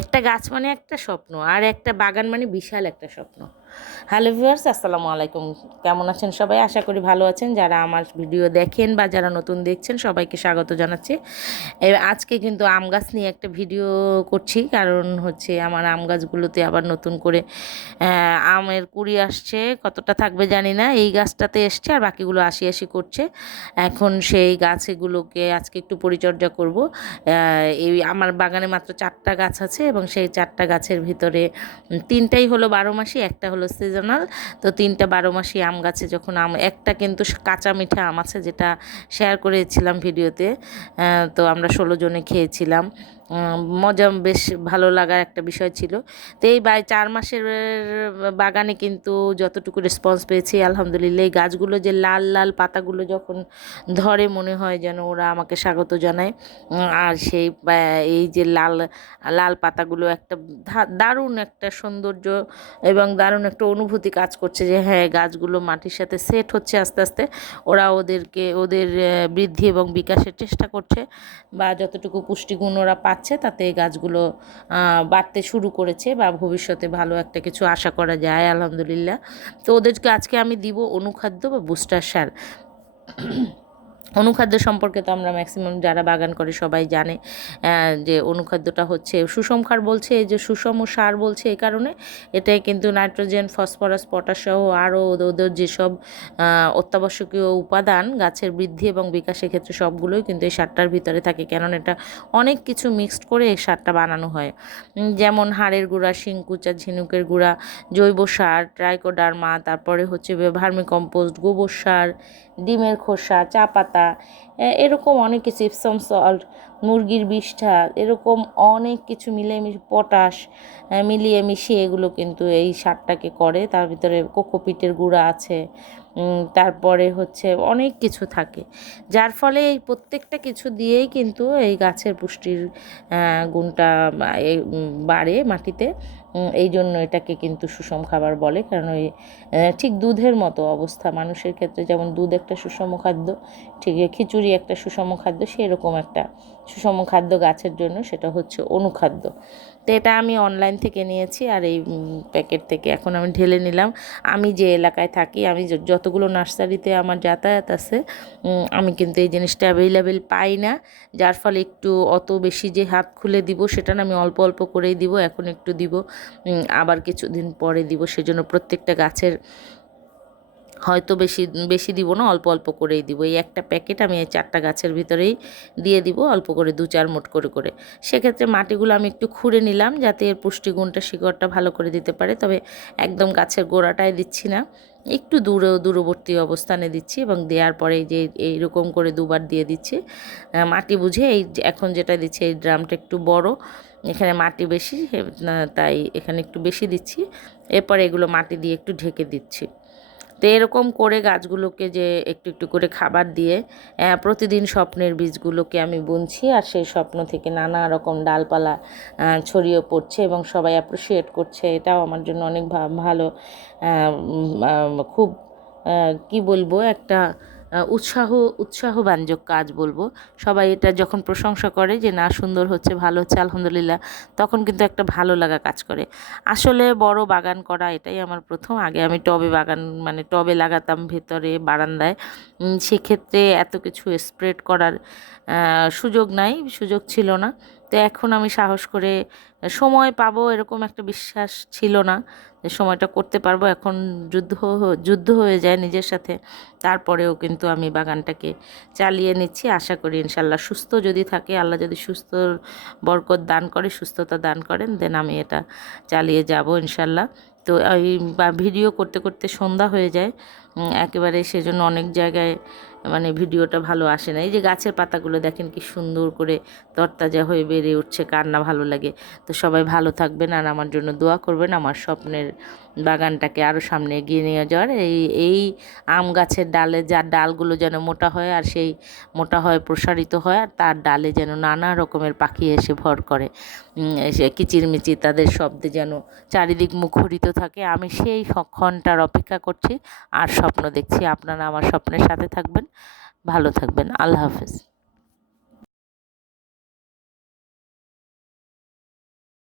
একটা গাছ মানে একটা স্বপ্ন, আর একটা বাগান মানে বিশাল একটা স্বপ্ন। হ্যালো ভিউয়ার্স, আসসালামু আলাইকুম। কেমন আছেন সবাই? আশা করি ভালো আছেন। যারা আমার ভিডিও দেখেন বা যারা নতুন দেখছেন সবাইকে স্বাগত জানাচ্ছি। আজকে কিন্তু আম গাছ নিয়ে একটা ভিডিও করছি, কারণ হচ্ছে আমার আম গাছগুলোতে আবার নতুন করে আমের কুড়ি আসছে। কতটা থাকবে জানি না। এই গাছটাতে এসছে আর বাকিগুলো আশি আশি করছে। এখন সেই গাছগুলোকে আজকে একটু পরিচর্যা করব। এই আমার বাগানে মাত্র 4টা গাছ আছে এবং সেই 4টা গাছের ভিতরে 3টাই হলো 12 মাসি, একটা হলো সিজনাল। তো 3টা 12 মাসি আম গাছে যখন একটা কিন্তু কাঁচা মিঠা আম আছে, যেটা শেয়ার করেছিলাম ভিডিওতে। তো আমরা 16 জনে খেয়েছিলাম। মজা, বেশ ভালো লাগার একটা বিষয় ছিল। তো এই 4 মাসের বাগানে কিন্তু যতটুকু রেসপন্স পেয়েছি আলহামদুলিল্লাহ। এই গাছগুলো যে লাল লাল পাতাগুলো যখন ধরে মনে হয় যেন ওরা আমাকে স্বাগত জানায়। আর সেই এই যে লাল লাল পাতাগুলো একটা দারুণ একটা সৌন্দর্য এবং দারুণ একটা অনুভূতি কাজ করছে যে হ্যাঁ, গাছগুলো মাটির সাথে সেট হচ্ছে আস্তে আস্তে। ওরা ওদের বৃদ্ধি এবং বিকাশের চেষ্টা করছে, বা যতটুকু পুষ্টিগুণ ওরা পাচ্ছে তাতে গাছগুলো বাড়তে শুরু করেছে, বা ভবিষ্যতে ভালো একটা কিছু আশা করা যায় আলহামদুলিল্লাহ। তো ওদেরকে আজকে আমি দিব অনুখাদ্য বা বুস্টার সার। অনুখাদ্য সম্পর্কে তো আমরা ম্যাক্সিমাম যারা বাগান করে সবাই জানে যে অনুখাদ্যটা হচ্ছে সুষম সার বলছে। এই যে সুষম সার বলছে এই কারণে, এটাই কিন্তু নাইট্রোজেন, ফসফরাস, পটাশ সহ আরও ওদের যেসব অত্যাবশ্যকীয় উপাদান গাছের বৃদ্ধি এবং বিকাশের ক্ষেত্রে সবগুলোই কিন্তু এই সারটার ভিতরে থাকে। কেননা এটা অনেক কিছু মিক্সড করে এই সারটা বানানো হয়, যেমন হাড়ের গুঁড়া, শিংকুচা, ঝিনুকের গুঁড়া, জৈব সার, ট্রাইকোডার্মা, তারপরে হচ্ছে ভার্মি কম্পোস্ট, গোবর সার, ডিমের খোসা, চা পাতা, এরকম অনেক কিছু, ইপসম সল্ট, মুরগির বিষ্ঠা, এরকম অনেক কিছু পটাশ মিলিয়ে মিশিয়ে এগুলো কিন্তু এই সারটাকে করে। তার ভিতরে কোকোপিটের গুঁড়া আছে, তারপরে হচ্ছে অনেক কিছু থাকে, যার ফলে এই প্রত্যেকটা কিছু দিয়েই কিন্তু এই গাছের পুষ্টির গুণটা বাড়ে মাটিতে। এই জন্য এটাকে কিন্তু সুষম খাবার বলে। কারণ ওই ঠিক দুধের মতো অবস্থা, মানুষের ক্ষেত্রে যেমন দুধ একটা সুষম খাদ্য, ঠিক খিচুড়ি একটা সুষম খাদ্য, সেরকম একটা সুষম খাদ্য গাছের জন্য, সেটা হচ্ছে অনুখাদ্য। তো এটা আমি অনলাইন থেকে নিয়েছি, আর এই প্যাকেট থেকে এখন আমি ঢেলে নিলাম। আমি যে এলাকায় থাকি, আমি যতগুলো নার্সারিতে আমার যাতায়াত আছে, আমি কিন্তু এই জিনিসটা অ্যাভেলেবেল পাই না, যার ফলে একটু অত বেশি যে হাত খুলে দিব সেটা না, আমি অল্প অল্প করেই দিব। এখন একটু দিব, আবার কিছুদিন পরে দিব। সেজন্য প্রত্যেকটা গাছের হয়তো বেশি বেশি দিব না, অল্প অল্প করেই দিব। এই একটা প্যাকেট আমি এই 4টা গাছের ভিতরেই দিয়ে দিব, অল্প করে 2-4 মুঠ করে করে। সেক্ষেত্রে মাটিগুলো আমি একটু খুঁড়ে নিলাম, যাতে এর পুষ্টিগুণটা, শিকড়টা ভালো করে দিতে পারে। তবে একদম গাছের গোড়াটায় দিচ্ছি না, একটু দূরবর্তী অবস্থানে দিচ্ছি, এবং দেওয়ার পরে যে এইরকম করে 2বার দিয়ে দিচ্ছি মাটি বুঝে। এখন যেটা দিচ্ছি, এই ড্রামটা একটু বড়, এখানে মাটি বেশি, তাই এখানে একটু বেশি দিচ্ছি। এরপরে এগুলো মাটি দিয়ে একটু ঢেকে দিচ্ছি। তো এরকম করে গাছগুলোকে যে একটু একটু করে খাবার দিয়ে প্রতিদিন স্বপ্নের বীজগুলোকে আমি বুনছি, আর সেই স্বপ্ন থেকে নানা রকম ডালপালা ছড়িয়ে পড়ছে এবং সবাই অ্যাপ্রিসিয়েট করছে। এটাও আমার জন্য অনেক ভালো, খুব কি বলবো, একটা উৎসাহব্যঞ্জক কাজ বলবো। সবাই এটা যখন প্রশংসা করে যে না, সুন্দর হচ্ছে, ভালো হচ্ছে, আলহামদুলিল্লাহ, তখন কিন্তু একটা ভালো লাগা কাজ করে। আসলে বড় বাগান করা এটাই আমার প্রথম। আগে আমি টবে বাগান, মানে টবে লাগাতাম ভেতরে বারান্দায়। সেক্ষেত্রে এত কিছু স্প্রেড করার সুযোগ ছিল না। তো এখন আমি সাহস করে সময় পাবো এরকম একটা বিশ্বাস ছিল না যে সময়টা করতে পারবো। এখন যুদ্ধ হয়ে যায় নিজের সাথে। তারপরেও কিন্তু আমি বাগানটাকে চালিয়ে নিচ্ছি। আশা করি ইনশাল্লাহ সুস্থ যদি থাকে, আল্লাহ যদি সুস্থ বরকত দান করে, সুস্থতা দান করেন, দেন আমি এটা চালিয়ে যাব ইনশাল্লাহ। তো এই ভিডিও করতে করতে সন্ধ্যা হয়ে যায় একেবারে, সেজন্য অনেক জায়গায় মানে ভিডিওটা ভালো আসে না। এই যে গাছের পাতাগুলো দেখেন কি সুন্দর করে তরতাজা হয়ে বেড়ে উঠছে, কার না ভালো লাগে। তো সবাই ভালো থাকবেন আর আমার জন্য দোয়া করবেন, আমার স্বপ্নের বাগানটাকে আরও সামনে এগিয়ে নিয়ে যাওয়ার। এই আম গাছের ডালে, যার ডালগুলো যেন মোটা হয়, আর সেই মোটা হয় প্রসারিত হয়, আর তার ডালে যেন নানা রকমের পাখি এসে ভর করে, এসে কিচিরমিচির তাদের শব্দে যেন চারিদিক মুখরিত থাকে। আমি সেই ক্ষণটার অপেক্ষা করছি আর স্বপ্ন দেখছি। আপনারা আমার স্বপ্নের সাথে থাকবেন, ভালো থাকবেন। আল্লাহ হাফেজ।